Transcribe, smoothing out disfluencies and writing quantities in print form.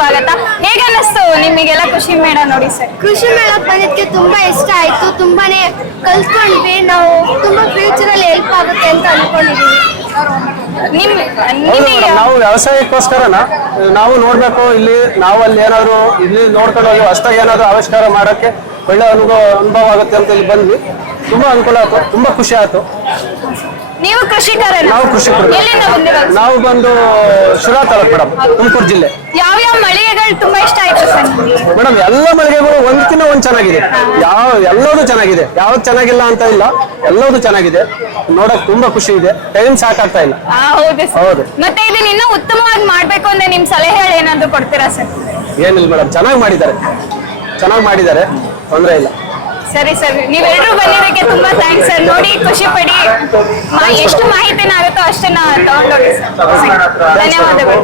ಸ್ವಾಗತ. ಹೇಗೆ ಅನ್ನಿಸ್ತು ನಿಮಗೆಲ್ಲ ಕೃಷಿ ಮೇಳ ನೋಡಿ ಸರ್? ಕೃಷಿ ಮೇಳಕ್ಕೆ ಬಂದಿದ್ದಕ್ಕೆ ತುಂಬಾ ಇಷ್ಟ ಆಯ್ತು. ತುಂಬಾನೇ ಕಲ್ತ್ಕೊಂಡ್ವಿ. ನಾವು ತುಂಬಾ ಫ್ಯೂಚರ್ ಅಲ್ಲಿ ಹೆಲ್ಪ್ ಆಗುತ್ತೆ ಅಂತ ಅನ್ಕೊಂಡಿದೀವಿ. ನಾವು ವ್ಯವಸಾಯಕ್ಕೋಸ್ಕರನ ನಾವು ನೋಡ್ಬೇಕು. ಇಲ್ಲಿ ನಾವು ಅಲ್ಲಿ ಏನಾದ್ರು ಇಲ್ಲಿ ನೋಡ್ಕೊಂಡು ಹೋಗಿ ಹೊಸದಾಗಿ ಏನಾದ್ರು ಆವಿಷ್ಕಾರ ಮಾಡಕ್ಕೆ ಒಳ್ಳೆ ಅನುಭವ ಆಗುತ್ತೆ ಅಂತ ಇಲ್ಲಿ ಬಂದ್ವಿ. ತುಂಬಾ ಅನುಕೂಲ ಆಯ್ತು, ತುಂಬಾ ಖುಷಿ ಆಯ್ತು. ನೀವು ಕೃಷಿಕರ? ನಾವು ಕೃಷಿಕರು. ನಾವು ಬಂದು ಶಿರಾ ತಾಲೂಕು ಮೇಡಮ್, ತುಮಕೂರು ಜಿಲ್ಲೆ. ಯಾವ ಮಳಿಗೆಗಳು ತುಂಬಾ ಇಷ್ಟ ಆಯ್ತು ಸರ್ ಮೇಡಮ್? ಎಲ್ಲ ಮಳಿಗೆಗಳು ಒಂದಕ್ಕಿಂತ ಒಂದ್ ಚೆನ್ನಾಗಿದೆ. ಎಲ್ಲದೂ ಚೆನ್ನಾಗಿದೆ, ಯಾವ್ದು ಚೆನ್ನಾಗಿಲ್ಲ ಅಂತ ಇಲ್ಲ, ಎಲ್ಲದೂ ಚೆನ್ನಾಗಿದೆ. ನೋಡಕ್ ತುಂಬಾ ಖುಷಿ ಇದೆ. ಟೈಮ್ ಸಾಕಾಗ್ತಾ ಇಲ್ಲ. ಹೌದು. ಮತ್ತೆ ಇದನ್ನ ಇನ್ನೂ ಉತ್ತಮವಾಗಿ ಮಾಡ್ಬೇಕು ಅಂದ್ರೆ ನಿಮ್ ಸಲಹೆಗಳು ಏನಾದ್ರು ಕೊಡ್ತೀರಾ ಸರ್? ಏನಿಲ್ಲ ಮೇಡಮ್, ಚೆನ್ನಾಗಿ ಮಾಡಿದ್ದಾರೆ, ತೊಂದರೆ ಇಲ್ಲ. ಸರಿ ಸರ್, ನೀವೆಲ್ಲರೂ ಬಂದಿದ್ದಕ್ಕೆ ತುಂಬಾ ಥ್ಯಾಂಕ್ಸ್ ಸರ್. ನೋಡಿ ಖುಷಿ ಪಡಿ. ಎಷ್ಟು ಮಾಹಿತಿನ ಆಗುತ್ತೋ ಅಷ್ಟನ್ನ ತಗೊಂಡೋಗಿ ಸರ್. ಧನ್ಯವಾದಗಳು.